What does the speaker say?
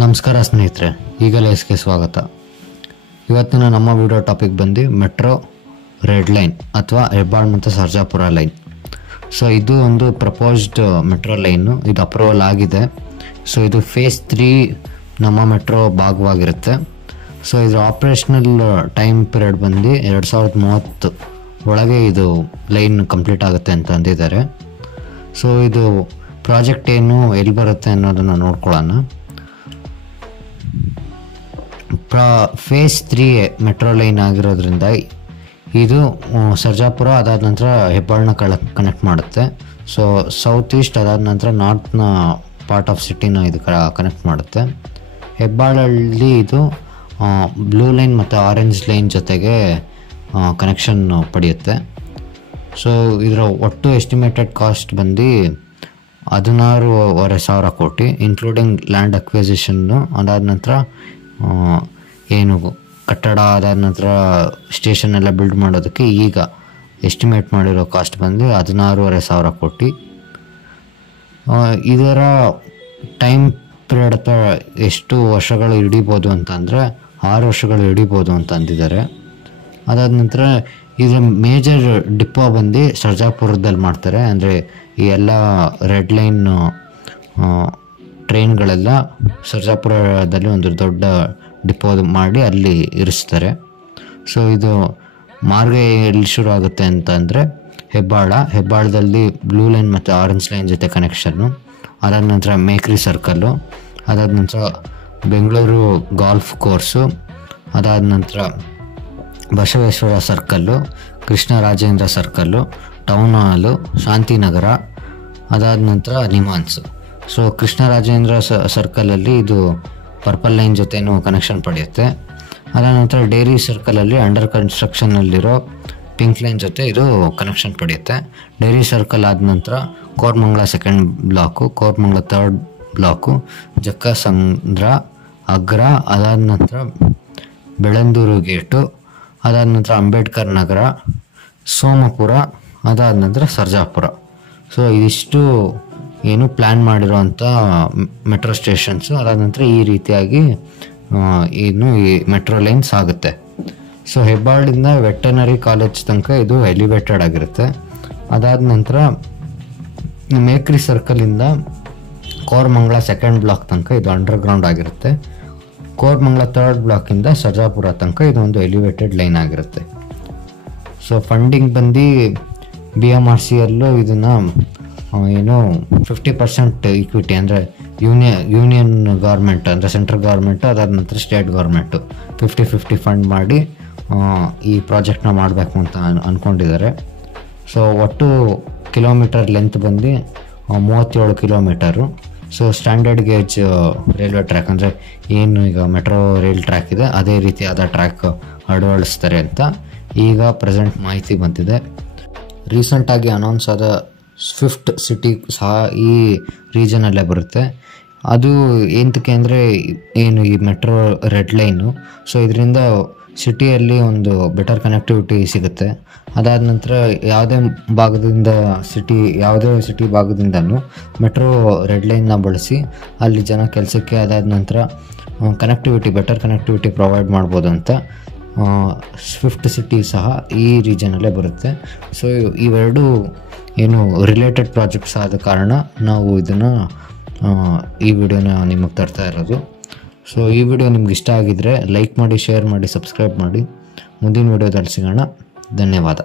ನಮಸ್ಕಾರ ಸ್ನೇಹಿತರೆ, ಈಗಲೇ ಎಸ್ಗೆ ಸ್ವಾಗತ. ಇವತ್ತಿನ ನಮ್ಮ ವಿಡಿಯೋ ಟಾಪಿಕ್ ಬಂದು ಮೆಟ್ರೋ ರೆಡ್ ಲೈನ್ ಅಥವಾ ಹೆಬ್ಬಾಳ್ ಮತ್ತು ಸರ್ಜಾಪುರ ಲೈನ್. ಸೊ ಇದು ಒಂದು ಪ್ರಪೋಸ್ಡ್ ಮೆಟ್ರೋ ಲೈನು, ಇದು ಅಪ್ರೂವಲ್ ಆಗಿದೆ. ಸೊ ಇದು ಫೇಸ್ 3 ನಮ್ಮ ಮೆಟ್ರೋ ಭಾಗವಾಗಿರುತ್ತೆ. ಸೊ ಇದರ ಆಪ್ರೇಷನಲ್ ಟೈಮ್ ಪೀರಿಯಡ್ ಬಂದು 2030 ಒಳಗೆ ಇದು ಲೈನ್ ಕಂಪ್ಲೀಟ್ ಆಗುತ್ತೆ ಅಂತ ಅಂದಿದ್ದಾರೆ. ಸೊ ಇದು ಪ್ರಾಜೆಕ್ಟ್ ಏನು, ಎಲ್ಲಿ ಬರುತ್ತೆ ಅನ್ನೋದನ್ನು ನೋಡ್ಕೊಳ್ಳೋಣ. ಫೇಸ್ 3 ಮೆಟ್ರೋ ಲೈನ್ ಆಗಿರೋದ್ರಿಂದ ಇದು ಸರ್ಜಾಪುರ ಅದಾದ ನಂತರ ಹೆಬ್ಬಾಳನ್ನ ಕನೆಕ್ಟ್ ಮಾಡುತ್ತೆ. ಸೊ ಸೌತ್ ಈಸ್ಟ್ ಅದಾದ ನಂತರ ನಾರ್ತ್ನ ಪಾರ್ಟ್ ಆಫ್ ಸಿಟಿನ ಇದು ಕನೆಕ್ಟ್ ಮಾಡುತ್ತೆ. ಹೆಬ್ಬಾಳಲ್ಲಿ ಇದು ಬ್ಲೂ ಲೈನ್ ಮತ್ತು ಆರೆಂಜ್ ಲೈನ್ ಜೊತೆಗೆ ಕನೆಕ್ಷನ್ ಪಡೆಯುತ್ತೆ. ಸೊ ಇದರ ಒಟ್ಟು ಎಸ್ಟಿಮೇಟೆಡ್ ಕಾಸ್ಟ್ ಬಂದು 16,500 ಕೋಟಿ, ಇನ್ಕ್ಲೂಡಿಂಗ್ ಲ್ಯಾಂಡ್ ಅಕ್ವಿಸಿಷನ್ನು. ಅದಾದ ನಂತರ ಏನು ಕಟ್ಟಡ ಅದಾದ ನಂತರ ಸ್ಟೇಷನ್ ಎಲ್ಲ ಬಿಲ್ಡ್ ಮಾಡೋದಕ್ಕೆ ಈಗ ಎಸ್ಟಿಮೇಟ್ ಮಾಡಿರೋ ಕಾಸ್ಟ್ ಬಂದು 16,500 ಕೋಟಿ. ಇದರ ಟೈಮ್ ಪೀರಿಯಡ್ ಅಥವಾ ಎಷ್ಟು ವರ್ಷಗಳು ಹಿಡಿಬೋದು ಅಂತಂದರೆ 6 ವರ್ಷಗಳು ಹಿಡಿಬೋದು ಅಂತ ಅಂದಿದ್ದಾರೆ. ಅದಾದ ನಂತರ ಇದರ ಮೇಜರ್ ಡಿಪೋ ಬಂದು ಸರ್ಜಾಪುರದಲ್ಲಿ ಮಾಡ್ತಾರೆ. ಅಂದರೆ ಈ ಎಲ್ಲ ರೆಡ್ ಲೈನ್ ಟ್ರೈನ್ಗಳೆಲ್ಲ ಸರ್ಜಾಪುರದಲ್ಲಿ ಒಂದು ದೊಡ್ಡ ಡಿಪೋ ಮಾಡಿ ಅಲ್ಲಿ ಇರಿಸ್ತಾರೆ. ಸೊ ಇದು ಮಾರ್ಗ ಎಲ್ಲಿ ಶುರು ಆಗುತ್ತೆ ಅಂತಂದರೆ ಹೆಬ್ಬಾಳದಲ್ಲಿ ಬ್ಲೂ ಲೈನ್ ಮತ್ತು ಆರೆಂಜ್ ಲೈನ್ ಜೊತೆ ಕನೆಕ್ಷನ್ನು. ಅದಾದ ನಂತರ ಮೇಕ್ರಿ ಸರ್ಕಲ್ಲು, ಅದಾದ ನಂತರ ಬೆಂಗಳೂರು ಗಾಲ್ಫ್ ಕೋರ್ಸು, ಅದಾದ ನಂತರ Basaveshwara circle, Krishnarajendra circle, town hall, Shantinagar, ಅದಾದ ನಂತರ ನಿಮಾನ್ಸು. ಸೊ ಕೃಷ್ಣರಾಜೇಂದ್ರ ಸರ್ಕಲಲ್ಲಿ ಇದು ಪರ್ಪಲ್ ಲೈನ್ ಜೊತೆನೂ ಕನೆಕ್ಷನ್ ಪಡೆಯುತ್ತೆ. ಅದಾದ ನಂತರ ಡೇರಿ ಸರ್ಕಲಲ್ಲಿ ಅಂಡರ್ ಕನ್ಸ್ಟ್ರಕ್ಷನಲ್ಲಿರೋ ಪಿಂಕ್ ಲೈನ್ ಜೊತೆ ಇದು ಕನೆಕ್ಷನ್ ಪಡೆಯುತ್ತೆ. ಡೇರಿ ಸರ್ಕಲ್ ಆದ ನಂತರ Koramangala 2nd block, Koramangala 3rd block, Jakkasandra, Agara, ಅದಾದ ನಂತರ ಬೆಳಂದೂರು ಗೇಟು, ಅದಾದ ನಂತರ ಅಂಬೇಡ್ಕರ್ ನಗರ, ಸೋಮಪುರ, ಅದಾದ ನಂತರ ಸರ್ಜಾಪುರ. ಸೊ ಇದಿಷ್ಟು ಏನು ಪ್ಲ್ಯಾನ್ ಮಾಡಿರೋವಂಥ ಮೆಟ್ರೋ ಸ್ಟೇಷನ್ಸು. ಅದಾದ ನಂತರ ಈ ರೀತಿಯಾಗಿ ಇನ್ನು ಈ ಮೆಟ್ರೋ ಲೈನ್ಸ್ ಆಗುತ್ತೆ. ಸೊ ಹೆಬ್ಬಾಳಿಂದ ವೆಟರ್ನರಿ ಕಾಲೇಜ್ ತನಕ ಇದು ಎಲಿವೇಟೆಡ್ ಆಗಿರುತ್ತೆ. ಅದಾದ ನಂತರ ಮೇಕ್ರಿ ಸರ್ಕಲಿಂದ ಕೋರಮಂಗಲ 2nd ಬ್ಲಾಕ್ ತನಕ ಇದು ಅಂಡರ್ಗ್ರೌಂಡ್ ಆಗಿರುತ್ತೆ. ಕೋರಮಂಗಲ 3rd ಬ್ಲಾಕಿಂದ ಸರ್ಜಾಪುರ ತನಕ ಇದು ಒಂದು ಎಲಿವೇಟೆಡ್ ಲೈನ್ ಆಗಿರುತ್ತೆ. ಸೊ ಫಂಡಿಂಗ್ ಬಂದು BMRCಯಲ್ಲೂ ಇದನ್ನು ಏನು 50% ಈಕ್ವಿಟಿ ಅಂದರೆ ಯೂನಿಯನ್ ಗೌರ್ಮೆಂಟ್ ಅಂದರೆ ಸೆಂಟ್ರಲ್ ಗೌರ್ಮೆಂಟು, ಅದಾದ ನಂತರ ಸ್ಟೇಟ್ ಗೌರ್ಮೆಂಟು 50-50 ಫಂಡ್ ಮಾಡಿ ಈ ಪ್ರಾಜೆಕ್ಟ್ನ ಮಾಡಬೇಕು ಅಂತ ಅಂದ್ಕೊಂಡಿದ್ದಾರೆ. ಸೊ ಒಟ್ಟು ಕಿಲೋಮೀಟರ್ ಲೆಂತ್ ಬಂದು 37 kilometre. So standard gauge railway track ಅಂದರೆ ಏನು ಈಗ ಮೆಟ್ರೋ ರೈಲ್ ಟ್ರ್ಯಾಕ್ ಇದೆ ಅದೇ ರೀತಿಯಾದ ಟ್ರ್ಯಾಕ್ ಅಳವಡಿಸ್ತಾರೆ ಅಂತ ಈಗ ಪ್ರೆಸೆಂಟ್ ಮಾಹಿತಿ ಬಂದಿದೆ. ರೀಸೆಂಟಾಗಿ ಅನೌನ್ಸ್ ಆದ 5th ಸಿಟಿ ಸಹ ಈ ರೀಜನಲ್ಲೇ ಬರುತ್ತೆ. ಅದು ಏನಕ್ಕೆ ಅಂದರೆ ಏನು ಈ ಮೆಟ್ರೋ ರೆಡ್ ಲೈನು. ಸೊ ಇದರಿಂದ ಸಿಟಿಯಲ್ಲಿ ಒಂದು ಬೆಟರ್ ಕನೆಕ್ಟಿವಿಟಿ ಸಿಗುತ್ತೆ. ಅದಾದ ನಂತರ ಯಾವುದೇ ಸಿಟಿ ಭಾಗದಿಂದನೂ ಮೆಟ್ರೋ ರೆಡ್ ಲೈನ್ನ ಬಳಸಿ ಅಲ್ಲಿ ಜನ ಕೆಲಸಕ್ಕೆ ಅದಾದ ನಂತರ ಬೆಟರ್ ಕನೆಕ್ಟಿವಿಟಿ ಪ್ರೊವೈಡ್ ಮಾಡ್ಬೋದು ಅಂತ 5th ಸಿಟಿ ಸಹ ಈ ರೀಜನಲ್ಲೇ ಬರುತ್ತೆ. ಸೊ ಇವೆರಡು ಏನು ರಿಲೇಟೆಡ್ ಪ್ರಾಜೆಕ್ಟ್ಸ್ ಆದ ಕಾರಣ ನಾವು ಇದನ್ನು ಈ ವಿಡಿಯೋನ ನಿಮಗೆ ತರ್ತಾ ಇರೋದು. ಸೊ ಈ ವಿಡಿಯೋ ನಿಮ್ಗೆ ಇಷ್ಟ ಆಗಿದ್ದರೆ ಲೈಕ್ ಮಾಡಿ, ಶೇರ್ ಮಾಡಿ, ಸಬ್ಸ್ಕ್ರೈಬ್ ಮಾಡಿ. ಮುಂದಿನ ವಿಡಿಯೋದಲ್ಲಿ ಸಿಗೋಣ. ಧನ್ಯವಾದ.